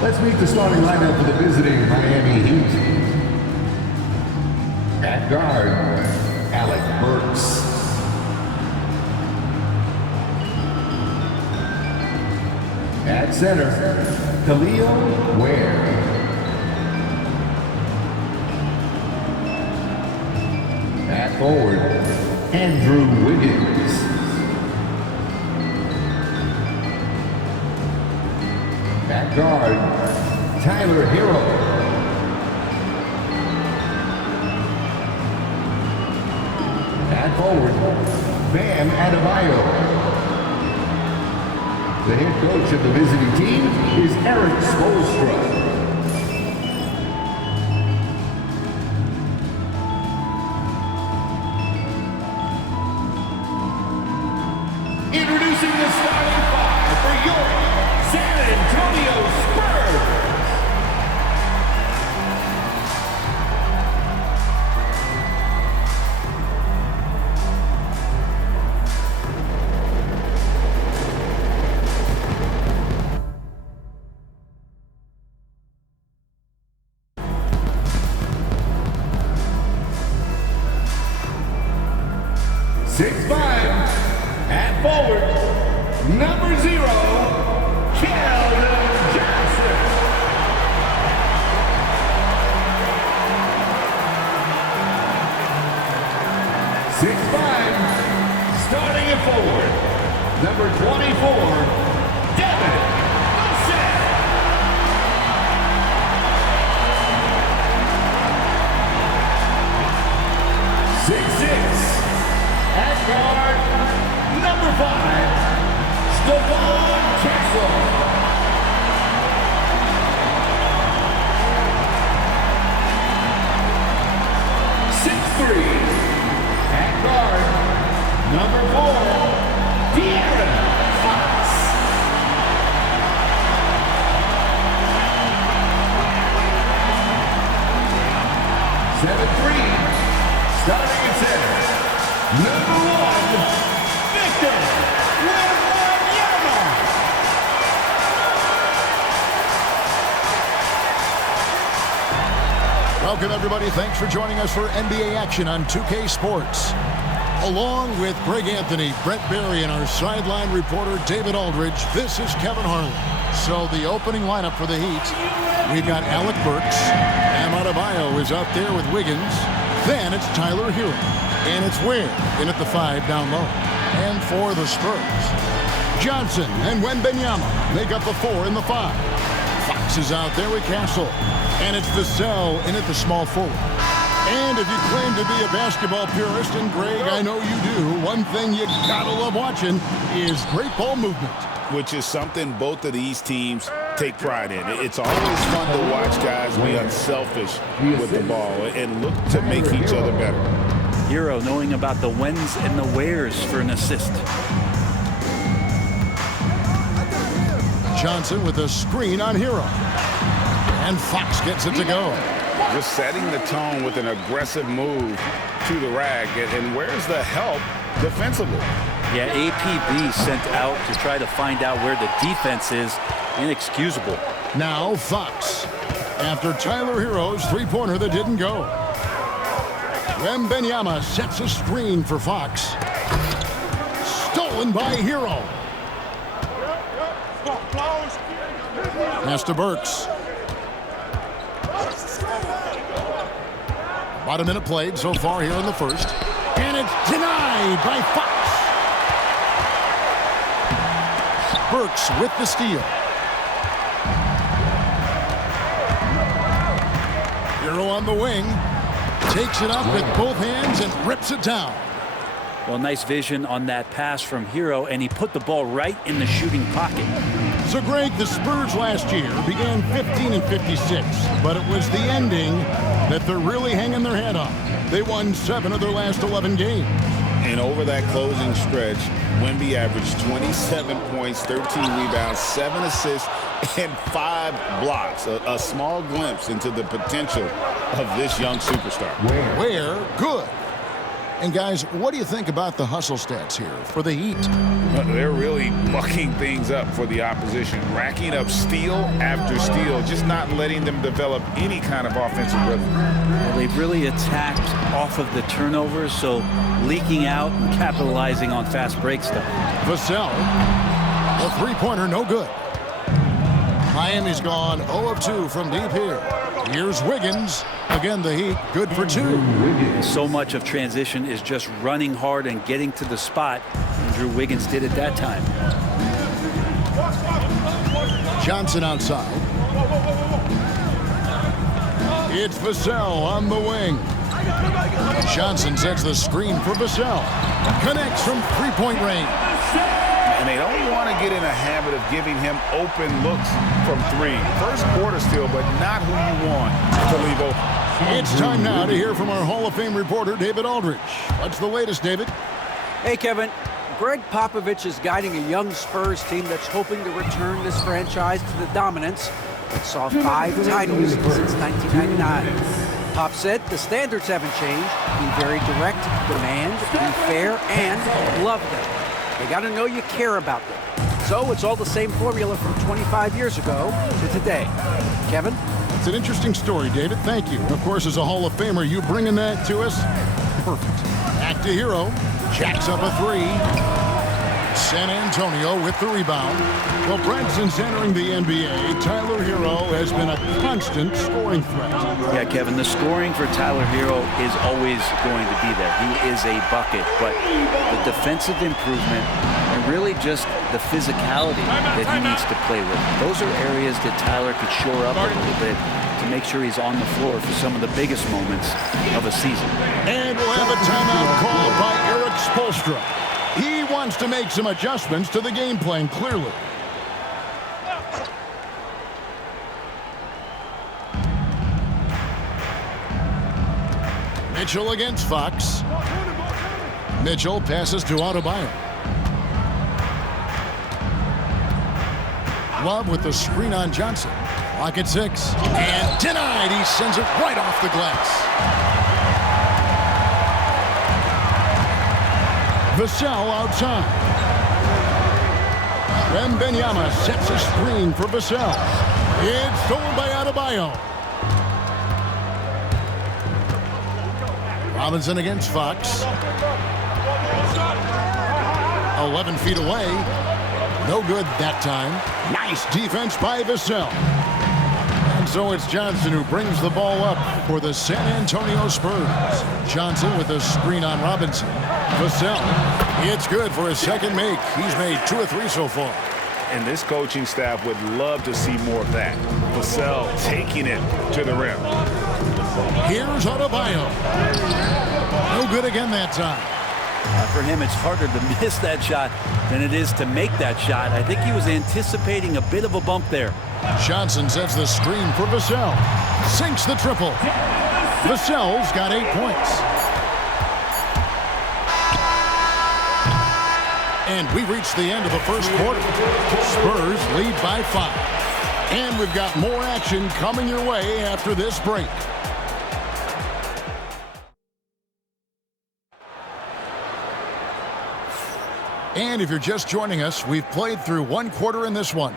Let's meet the starting lineup for the visiting Miami Heat. At guard, Alec Burks. At center, Khalil Ware. At forward, Andrew Wiggins. At guard, Tyler Hero. At forward, Bam Adebayo. The head coach of the visiting team is Eric Spoelstra. Introducing the starting five for your San Antonio Spurs. At forward, number 0, Keldon Johnson. 6'5", starting at forward, number 24, Devin Vassell. 6'6", at guard, number 5, Stephon Castle. 6'3", at guard, number 4, De'Aaron Fox. 7'3", starting at center, number 1, Victor Wembenyama. Welcome, everybody. Thanks for joining us for NBA action on 2K Sports. Along with Greg Anthony, Brett Berry, and our sideline reporter, David Aldridge, this is Kevin Harlan. So the opening lineup for the Heat, we've got Alec Burks. Bam Adebayo is out there with Wiggins. Then it's Tyler Hero. And it's Ware in at the 5 down low. And for the Spurs, Johnson and Wembenyama make up the 4 in the 5. Fox is out there with Castle. And it's Vassell in at the small forward. And if you claim to be a basketball purist, and Greg, I know you do, one thing you gotta love watching is great ball movement. Which is something both of these teams take pride in. It's always fun to watch guys be unselfish with the ball and look to make each other better. Hero knowing about the whens and the wheres for an assist. Johnson with a screen on Hero. And Fox gets it to go. Just setting the tone with an aggressive move to the rack. And where's the help defensively? Yeah, APB sent out to try to find out where the defense is. Inexcusable. Now Fox. After Tyler Hero's three-pointer that didn't go. Wembenyama sets a screen for Fox. Stolen by Hero. Pass to Burks. About a minute played so far here in the first. And it's denied by Fox. Burks with the steal. Hero on the wing. Takes it up with both hands and rips it down. Well, nice vision on that pass from Hero, and he put the ball right in the shooting pocket. So, Greg, the Spurs last year began 15-56, but it was the ending that they're really hanging their head on. They won 7 of their last 11 games. And over that closing stretch, Wemby averaged 27 points, 13 rebounds, 7 assists, and 5 blocks. A small glimpse into the potential of this young superstar. Ware, good. And guys, what do you think about the hustle stats here for the Heat? They're really mucking things up for the opposition, racking up steal after steal, just not letting them develop any kind of offensive rhythm. Well, they've really attacked off of the turnovers, so leaking out and capitalizing on fast break stuff. Vassell, the three-pointer, no good. Miami's gone 0 of 2 from deep here. Here's Wiggins. Again, the Heat, good for 2. So much of transition is just running hard and getting to the spot. And Drew Wiggins did it that time. Johnson outside. It's Vassell on the wing. Johnson sets the screen for Vassell. Connects from three-point range. And they don't want to get in a habit of giving him open looks from 3. First quarter still, but not who you want to leave open. It's time now to hear from our Hall of Fame reporter, David Aldridge. What's the latest, David? Hey, Kevin. Greg Popovich is guiding a young Spurs team that's hoping to return this franchise to the dominance that saw 5 titles since 1999. Pop said the standards haven't changed. Be very direct, demand, be fair, and love them. They got to know you care about them. So it's all the same formula from 25 years ago to today. Kevin? It's an interesting story, David. Thank you. Of course, as a Hall of Famer, you bringing that to us? Perfect. Back to Hero. Jacks up a 3. San Antonio with the rebound. Well, Brent, since entering the NBA, Tyler Hero has been a constant scoring threat. Yeah, Kevin, the scoring for Tyler Hero is always going to be there. He is a bucket, but the defensive improvement and really just the physicality that he needs to play with. Those are areas that Tyler could shore up a little bit to make sure he's on the floor for some of the biggest moments of a season. And we'll have a timeout called by Eric Spoelstra. He wants to make some adjustments to the game plan, clearly. Mitchell against Fox. Mitchell passes to Adebayo. Love with the screen on Johnson. Clock at 6. And denied. He sends it right off the glass. Vassell outside. Wembenyama sets a screen for Vassell. It's stolen by Adebayo. Robinson against Fox. 11 feet away. No good that time. Nice defense by Vassell. And so it's Johnson who brings the ball up for the San Antonio Spurs. Johnson with a screen on Robinson. Vassell. It's good for his second make. He's made 2 or 3 so far. And this coaching staff would love to see more of that. Vassell taking it to the rim. Here's Adebayo. No good again that time. For him, it's harder to miss that shot than it is to make that shot. I think he was anticipating a bit of a bump there. Johnson sets the screen for Vassell. Sinks the triple. Vassell's got 8 points. And we've reached the end of the first quarter. Spurs lead by 5. And we've got more action coming your way after this break. And if you're just joining us, we've played through 1 quarter in this one.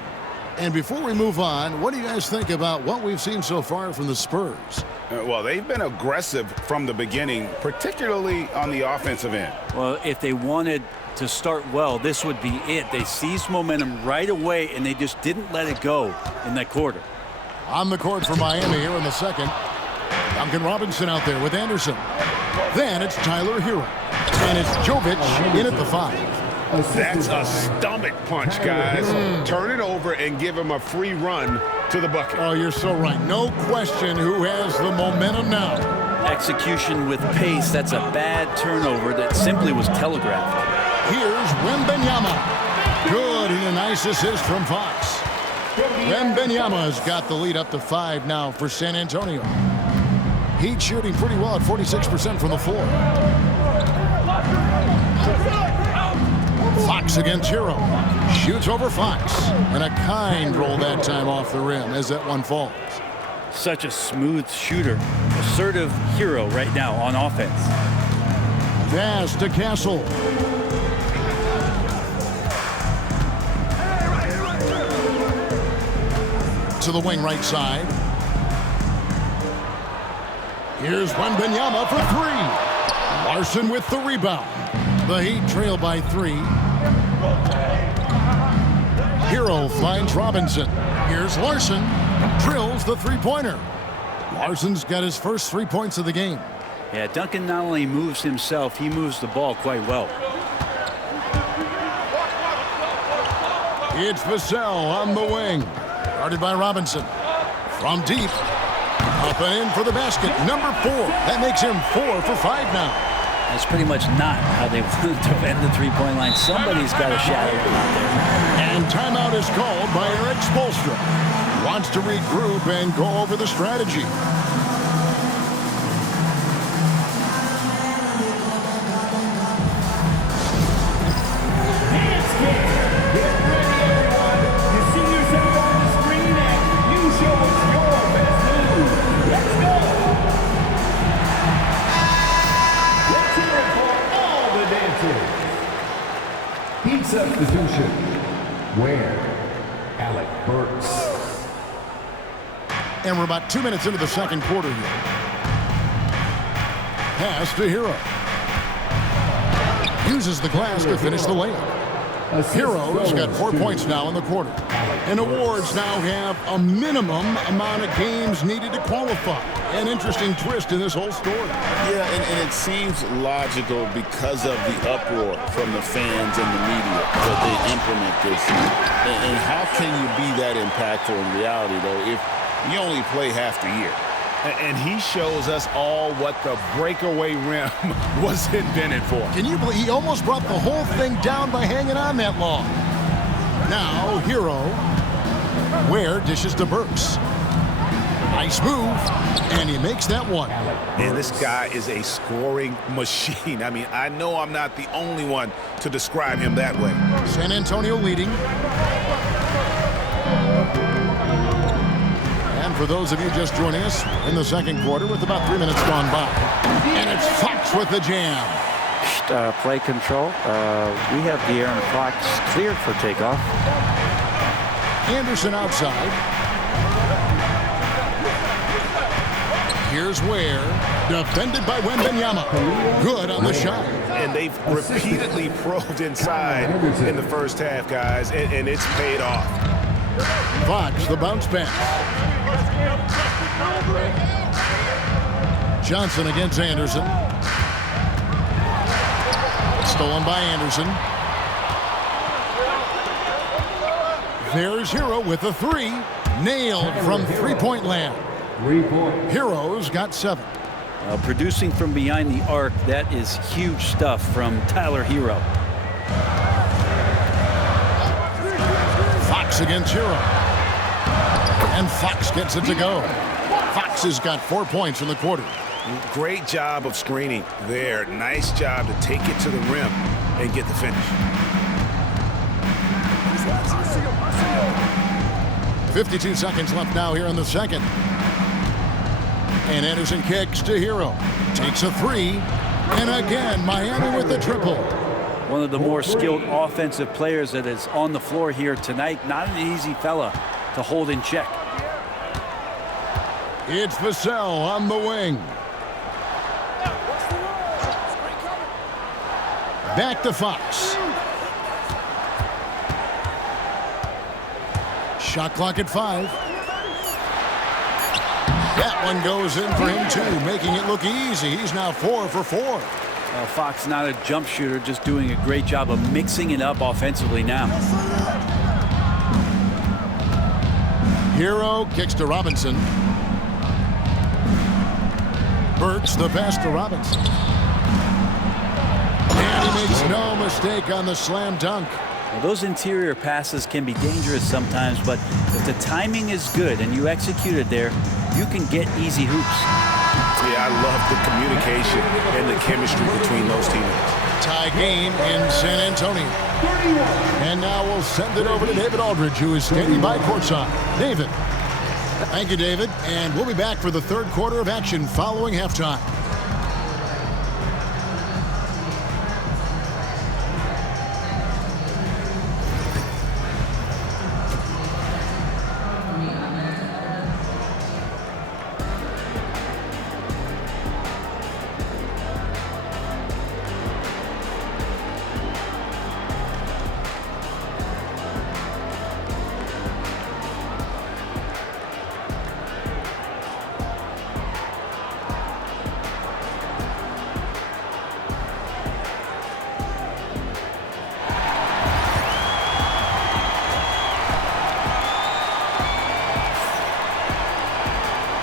And before we move on, what do you guys think about what we've seen so far from the Spurs? Well, they've been aggressive from the beginning, particularly on the offensive end. Well, if they wanted to start well, this would be it. They seized momentum right away, and they just didn't let it go in that quarter. On the court for Miami here in the second. Duncan Robinson out there with Anderson. Then it's Tyler Hero. And it's Jovic in at the 5. That's a stomach punch, guys. Turn it over and give him a free run to the bucket. Oh, you're so right. No question who has the momentum now. Execution with pace, that's a bad turnover that simply was telegraphed. Here's Wembenyama. Good, and a nice assist from Fox. Wembenyama's got the lead up to 5 now for San Antonio. He's shooting pretty well at 46% from the floor. Fox against Hero. Shoots over Fox. And a kind roll that time off the rim as that one falls. Such a smooth shooter. Assertive Hero right now on offense. Pass to Castle. To the wing right side. Here's Wembenyama for three. Larson with the rebound. The Heat trail by 3. Hero finds Robinson. Here's Larson. Drills the three-pointer. Larson's got his first 3 points of the game. Yeah, Duncan not only moves himself, he moves the ball quite well. It's Vassell on the wing. Guarded by Robinson. From deep. Up and in for the basket. Number 4. That makes him 4 for 5 now. That's pretty much not how they want to end the three-point line. Somebody's got to shadow him out there. And timeout is called by Eric Spoelstra. Wants to regroup and go over the strategy. Substitution. Where? Alec Burks. And we're about 2 minutes into the second quarter here. Pass to Hero. Uses the glass to finish the layup. Hero's got 4 points now in the quarter. And awards now have a minimum amount of games needed to qualify. An interesting twist in this whole story. Yeah, and it seems logical because of the uproar from the fans and the media that they implement this. And how can you be that impactful in reality, though, if you only play half the year? And he shows us all what the breakaway rim was invented for. Can you believe he almost brought the whole thing down by hanging on that long? Now, Hero. Ware dishes to Burks. Nice move, and he makes that one. And this guy is a scoring machine. I mean, I know I'm not the only one to describe him that way. San Antonio leading. And for those of you just joining us in the second quarter with about 3 minutes gone by. And it's Fox with the jam. Play control. We have De'Aaron Fox cleared for takeoff. Anderson outside. Here's Ware, defended by Wembenyama. Good on the shot. And they've repeatedly probed inside in the first half, guys, and it's paid off. Fox, the bounce pass. Johnson against Anderson. Stolen by Anderson. There's Hero with a 3. Nailed from three-point land. Hero's got 7. Producing from behind the arc, that is huge stuff from Tyler Hero. Fox against Hero. And Fox gets it to go. Fox has got 4 points in the quarter. Great job of screening there. Nice job to take it to the rim and get the finish. 52 seconds left now here in the second. And Anderson kicks to Hero. Takes a 3. And again, Miami with the triple. One of the more skilled offensive players that is on the floor here tonight. Not an easy fella to hold in check. It's Vassell on the wing. Back to Fox. Shot clock at 5. That one goes in for him too, making it look easy. He's now 4 for 4. Well, Fox not a jump shooter, just doing a great job of mixing it up offensively now. Hero kicks to Robinson. Burks the pass to Robinson. And he makes no mistake on the slam dunk. Well, those interior passes can be dangerous sometimes, but if the timing is good and you execute it there, you can get easy hoops. Yeah, I love the communication and the chemistry between those teammates. Tie game in San Antonio. And now we'll send it over to David Aldridge, who is standing by courtside. David. Thank you, David. And we'll be back for the third quarter of action following halftime.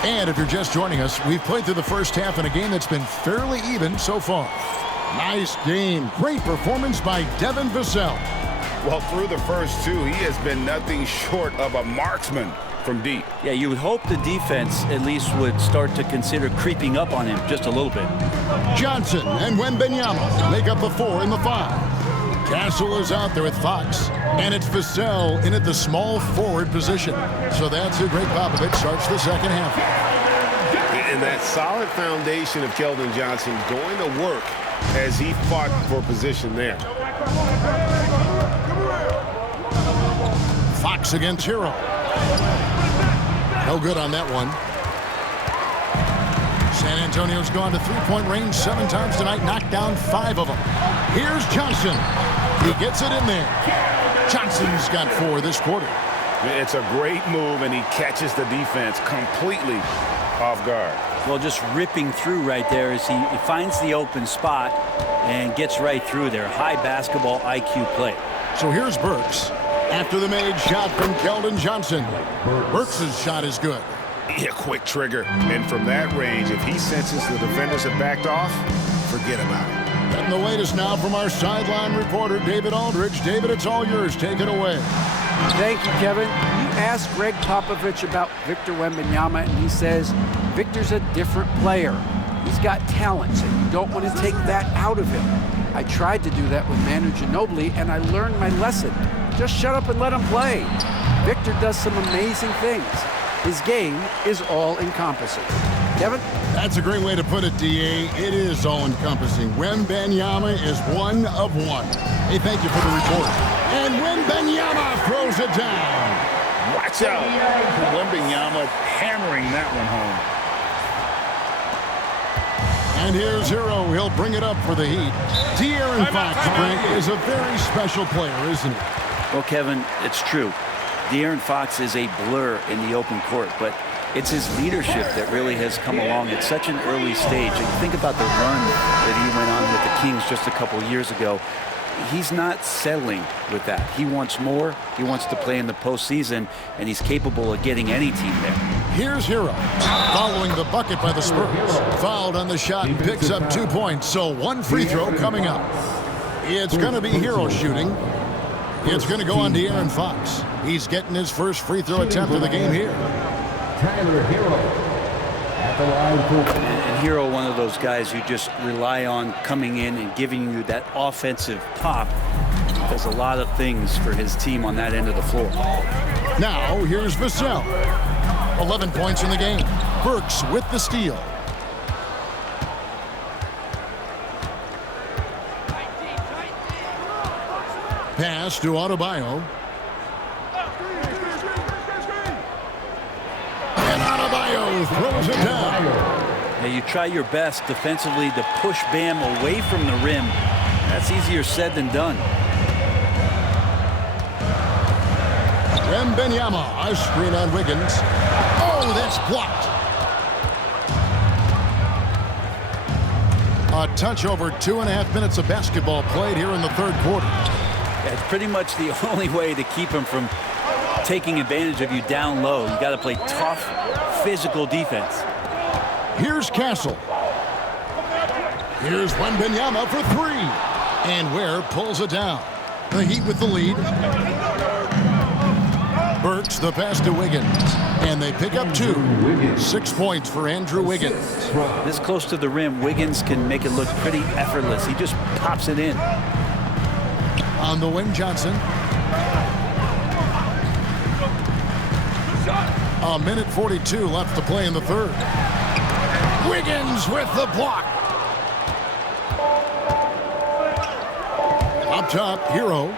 And if you're just joining us, we've played through the first half in a game that's been fairly even so far. Nice game. Great performance by Devin Vassell. Well, through the first two, he has been nothing short of a marksman from deep. Yeah, you would hope the defense at least would start to consider creeping up on him just a little bit. Johnson and Wembenyama make up the 4 and the 5. Castle is out there with Fox, and it's Vassell in at the small forward position. So that's it. Greg Popovich starts the second half. And that solid foundation of Keldon Johnson going to work as he fought for position there. Fox against Hero. No good on that one. San Antonio's gone to three-point range 7 times tonight, knocked down 5 of them. Here's Johnson. He gets it in there. Johnson's got 4 this quarter. It's a great move, and he catches the defense completely off guard. Well, just ripping through right there as he finds the open spot and gets right through there. High basketball IQ play. So here's Burks. After the made shot from Keldon Johnson. Burks' shot is good. Yeah, quick trigger. And from that range, if he senses the defenders have backed off, forget about it. And the latest now from our sideline reporter, David Aldridge. David, it's all yours. Take it away. Thank you, Kevin. You asked Greg Popovich about Victor Wembanyama, and he says Victor's a different player. He's got talents, and you don't want to take that out of him. I tried to do that with Manu Ginobili, and I learned my lesson. Just shut up and let him play. Victor does some amazing things. His game is all-encompassing. Kevin? That's a great way to put it, D.A. It is all-encompassing. Wembanyama is 1 of 1. Hey, thank you for the report. And Wembenyama throws it down. Watch out. Wembenyama hammering that one home. And here's Hero. He'll bring it up for the Heat. De'Aaron Fox, Frank, is a very special player, isn't he? Well, Kevin, it's true. De'Aaron Fox is a blur in the open court, but it's his leadership that really has come along at such an early stage. And think about the run that he went on with the Kings just a couple years ago. He's not settling with that. He wants more. He wants to play in the postseason, and he's capable of getting any team there. Here's Hero. Following the bucket by the Spurs. Fouled on the shot, picks up 2 points. So 1 free throw coming up. It's going to be Hero shooting. It's going to go on De'Aaron Fox. He's getting his first free throw attempt of the game here. Tyler Hero at the line. And Hero, one of those guys you just rely on coming in and giving you that offensive pop. Does a lot of things for his team on that end of the floor. Now, here's Vassell. 11 points in the game. Burks with the steal. Pass to Adebayo. And Adebayo throws it down. Now you try your best defensively to push Bam away from the rim. That's easier said than done. Wembenyama, a screen on Wiggins. Oh, that's blocked. A touch over 2.5 minutes of basketball played here in the third quarter. Yeah, it's pretty much the only way to keep him from taking advantage of you down low. You got to play tough, physical defense. Here's Castle. Here's Wembenyama for 3. And Ware pulls it down. The Heat with the lead. Burks the pass to Wiggins. And they pick up 2. 6 points for Andrew Wiggins. This close to the rim, Wiggins can make it look pretty effortless. He just pops it in. On the wing, Johnson. A minute 42 left to play in the third. Wiggins with the block. Up top, Hero.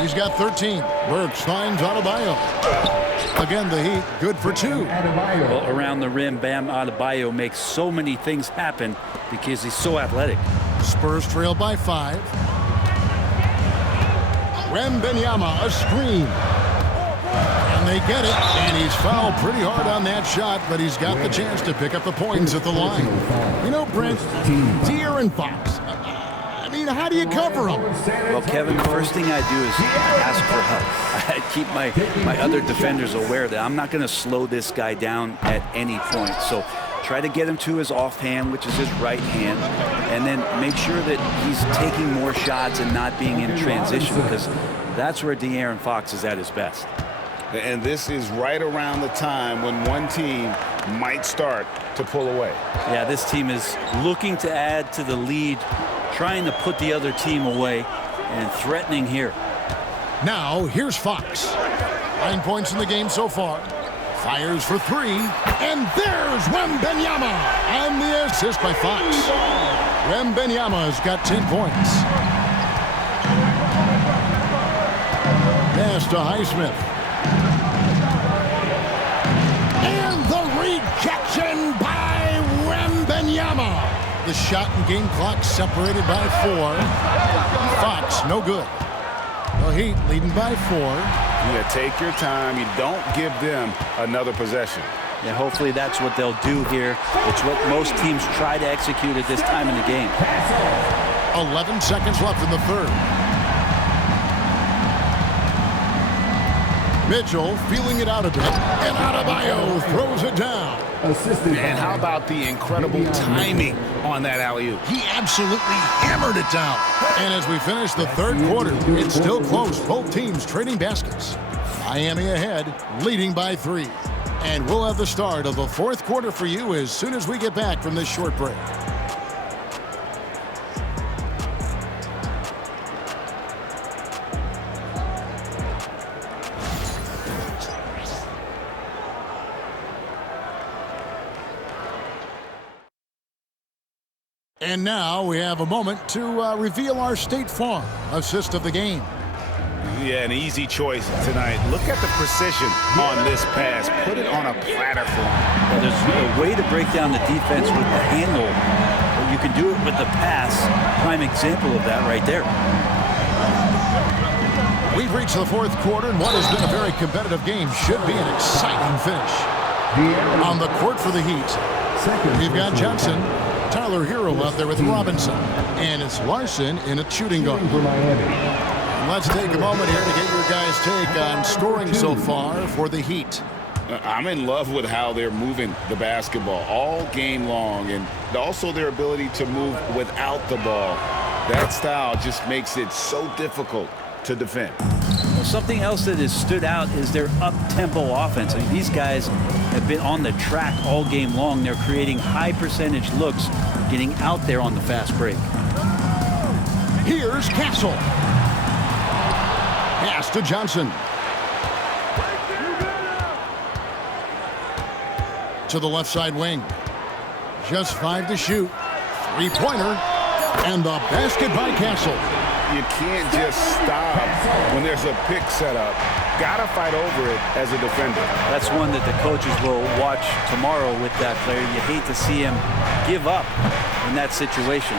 He's got 13. Burks finds Adebayo. Again, the Heat good for 2. Well, around the rim, Bam Adebayo makes so many things happen because he's so athletic. Spurs trail by 5. Wembenyama, a screen. And they get it. And he's fouled pretty hard on that shot, but he's got the chance to pick up the points at the line. You know, Brent, De'Aaron Fox, mean, how do you cover him? Well, Kevin, the first thing I do is ask for help. I keep my other defenders aware that I'm not going to slow this guy down at any point. So try to get him to his offhand, which is his right hand, and then make sure that he's taking more shots and not being in transition, because that's where De'Aaron Fox is at his best. And this is right around the time when one team might start to pull away. Yeah, this team is looking to add to the lead, trying to put the other team away, and threatening here. Now, here's Fox. 9 points in the game so far. Fires for 3. And there's Wembenyama on the assist by Fox. Wembenyama's got 10 points. Pass to Highsmith. And the rejection by Wembenyama. The shot and game clock separated by 4. Fox, no good. The Heat leading by 4. Yeah, take your time. You don't give them another possession. Yeah, hopefully that's what they'll do here. It's what most teams try to execute at this time in the game. 11 seconds left in the third. Mitchell feeling it out a bit, and Adebayo throws it down. And how about the incredible timing on that alley-oop? He absolutely hammered it down. And as we finish the third quarter, it's still close. Both teams trading baskets. Miami ahead, leading by 3. And we'll have the start of the fourth quarter for you as soon as we get back from this short break. And now we have a moment to reveal our State Farm assist of the game. Yeah, an easy choice tonight. Look at the precision on this pass. Put it on a platter for him. Well, there's a way to break down the defense with the handle, but you can do it with the pass. Prime example of that right there. We've reached the fourth quarter, and what has been a very competitive game should be an exciting finish. On the court for the Heat, we've got Johnson, Tyler Hero out there with Robinson, and it's Larson in a shooting guard. Let's take a moment here to get your guys' take on scoring so far for the Heat. I'm in love with how they're moving the basketball all game long, and also their ability to move without the ball. That style just makes it so difficult to defend. Well, something else that has stood out is their up-tempo offense. I mean, these guys have been on the track all game long. They're creating high-percentage looks, getting out there on the fast break. Here's Castle. Pass to Johnson. To the left side wing. Just 5 to shoot. 3-pointer. And the basket by Castle. You can't just stop when there's a pick set up. Gotta fight over it as a defender. That's one that the coaches will watch tomorrow with that player. You hate to see him give up in that situation.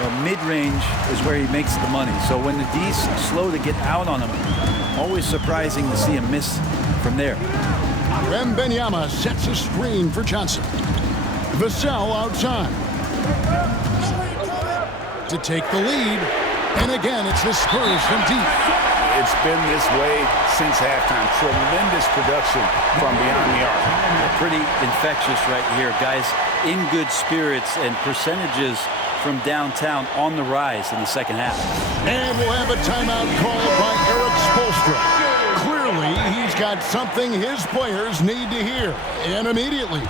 Well, mid-range is where he makes the money. So when the D's slow to get out on him, always surprising to see him miss from there. Wembenyama sets a screen for Johnson. Vassell outside. To take the lead. And again, it's the Spurs from deep. It's been this way since halftime. Tremendous production from beyond the arc. Pretty infectious right here. Guys in good spirits, and percentages from downtown on the rise in the second half. And we'll have a timeout called by Eric Spoelstra. Clearly, he's got something his players need to hear, and immediately.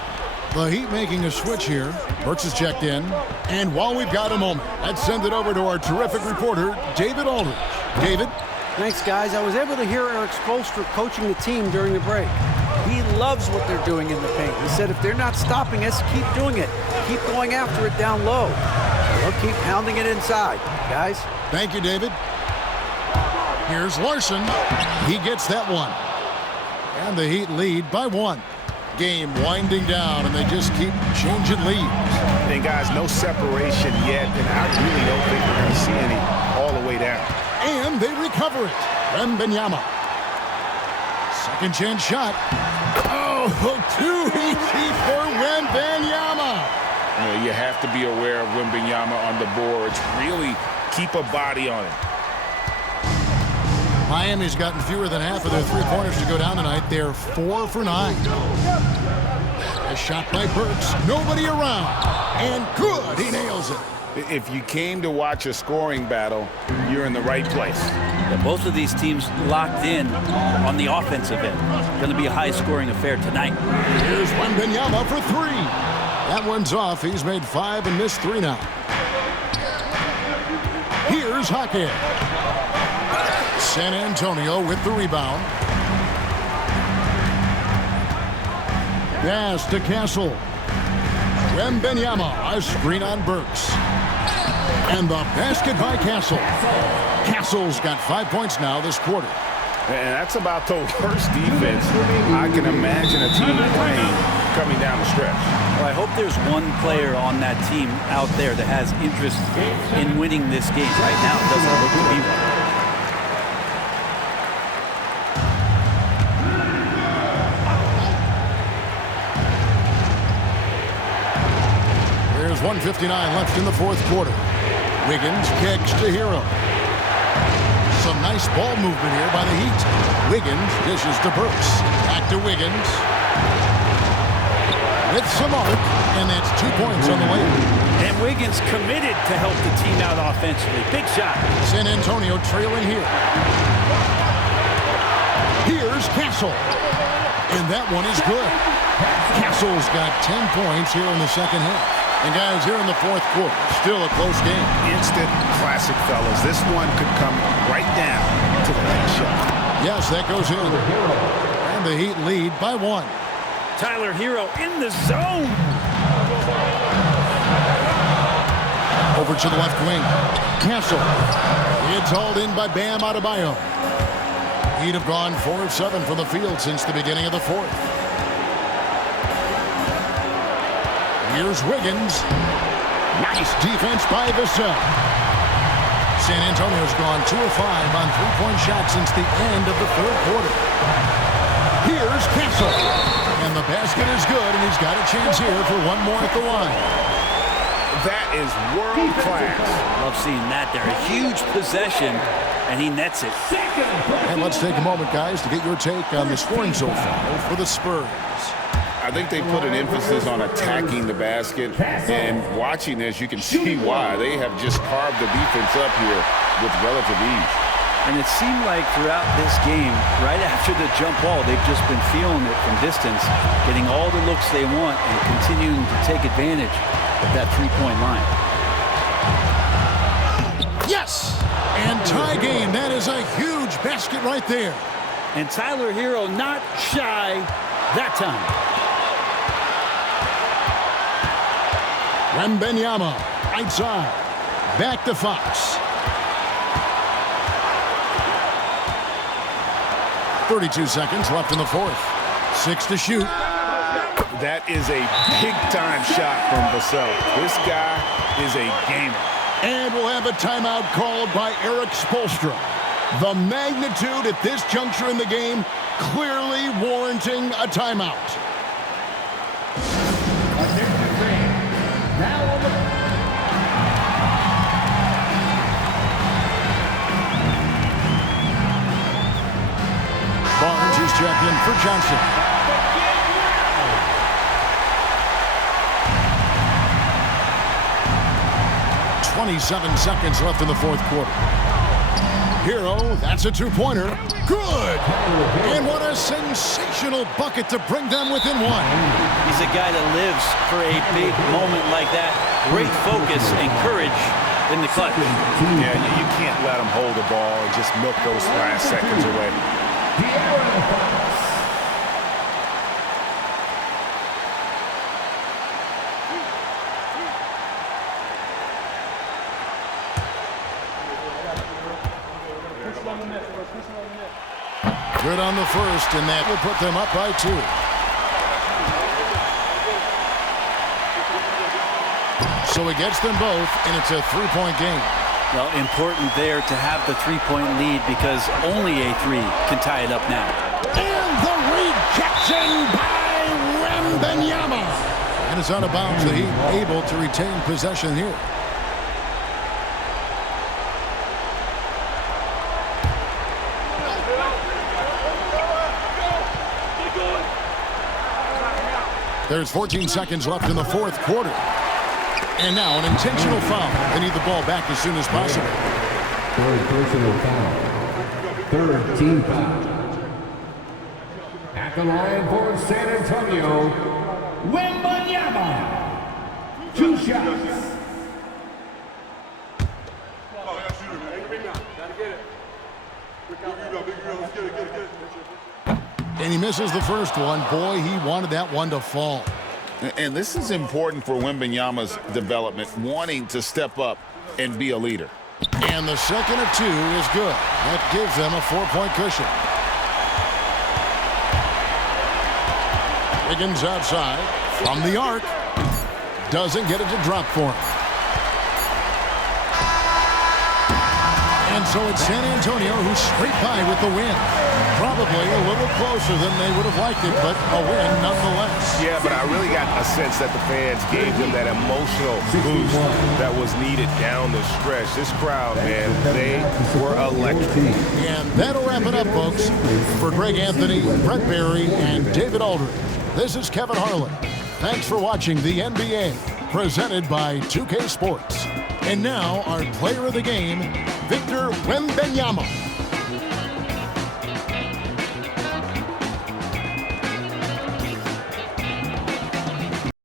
The Heat making a switch here. Burks is checked in. And while we've got a moment, let's send it over to our terrific reporter, David Aldridge. David? Thanks, guys. I was able to hear Eric Spoelstra coaching the team during the break. He loves what they're doing in the paint. He said if they're not stopping us, keep doing it. Keep going after it down low. They'll keep pounding it inside, guys. Thank you, David. Here's Larson. He gets that one. And the Heat lead by 1. Game winding down, and they just keep changing leads. And guys, no separation yet, and I really don't think we're going to see any all the way down. And they recover it. Wembenyama. Second chance shot. Oh, too easy for Wembenyama. You have to be aware of Wembenyama on the boards, really Keep a body on it. Miami's gotten fewer than half of their three-pointers to go down tonight. They're 4 for 9. A shot by Burks. Nobody around. And good. He nails it. If you came to watch a scoring battle, you're in the right place. Yeah, both of these teams locked in on the offensive end. Going to be a high-scoring affair tonight. Here's Wembenyama for 3. That one's off. He's made 5 and missed 3 now. Here's Hackett. San Antonio with the rebound. Pass to Castle. Wembenyama, a screen on Burks. And the basket by Castle. Castle's got 5 points now this quarter. And that's about the worst defense I can imagine a team playing coming down the stretch. Well, I hope there's one player on that team out there that has interest in winning this game. Right now, it doesn't look to be one. There's 1:59 left in the fourth quarter. Wiggins kicks to Hero. Some nice ball movement here by the Heat. Wiggins dishes to Burks. Back to Wiggins. With some arc, and that's 2 points on the way. And Wiggins committed to help the team out offensively. Big shot. San Antonio trailing here. Here's Castle. And that one is good. Castle's got 10 points here in the second half. And guys, here in the fourth quarter, still a close game. Instant classic, fellas. This one could come right down to the last shot. Yes, that goes in. And the Heat lead by 1. Tyler Hero in the zone. Over to the left wing. Castle. It's hauled in by Bam Adebayo. Heat have gone 4 of 7 from the field since the beginning of the fourth. Here's Wiggins. Nice defense by Vassell. San Antonio's gone 2 of 5 on three-point shots since the end of the third quarter. Here's Castle. And the basket is good, and he's got a chance here for one more at the line. That is world class. Love seeing that there. A huge possession, and he nets it. And let's take a moment, guys, to get your take on the scoring so far for the Spurs. I think they put an emphasis on attacking the basket, and watching this, you can see why. They have just carved the defense up here with relative ease. And it seemed like throughout this game, right after the jump ball, they've just been feeling it from distance, getting all the looks they want and continuing to take advantage of that three-point line. Yes! And tie game. That is a huge basket right there. And Tyler Hero not shy that time. Wembenyama, right side. Back to Fox. 32 seconds left in the fourth. 6 to shoot. That is a big-time shot from Vassell. This guy is a gamer. And we'll have a timeout called by Eric Spoelstra. The magnitude at this juncture in the game clearly warranting a timeout. Barnes is checked in for Johnson. .27 seconds left in the fourth quarter. Hero, that's a two-pointer. Good! And what a sensational bucket to bring them within 1. He's a guy that lives for a big moment like that. Great focus and courage in the clutch. Yeah, you can't let him hold the ball and just milk those last seconds away. Good on the first, and that will put them up by 2. So he gets them both, and it's a three-point game. Well, important there to have the three-point lead because only a 3 can tie it up now. And the rejection by Wembenyama. And it's out of bounds. The Heat able to retain possession here. There's 14 seconds left in the fourth quarter. And now an intentional foul. They need the ball back as soon as possible. Third personal foul. Third team foul. At the line for San Antonio, Wembenyama. 2 shots. And he misses the first one. Boy, he wanted that one to fall. And this is important for Wembenyama's development, wanting to step up and be a leader. And the second of 2 is good. That gives them a 4-point cushion. Wiggins outside from the arc. Doesn't get it to drop for him. And so it's San Antonio who scraped by with the win. Probably a little closer than they would have liked it, but a win nonetheless. Yeah, but I really got a sense that the fans gave them that emotional boost that was needed down the stretch. This crowd, man, they were electric. And that'll wrap it up, folks. For Greg Anthony, Brett Barry, and David Aldridge, this is Kevin Harlan. Thanks for watching the NBA, presented by 2K Sports. And now, our player of the game, Victor Wembenyama.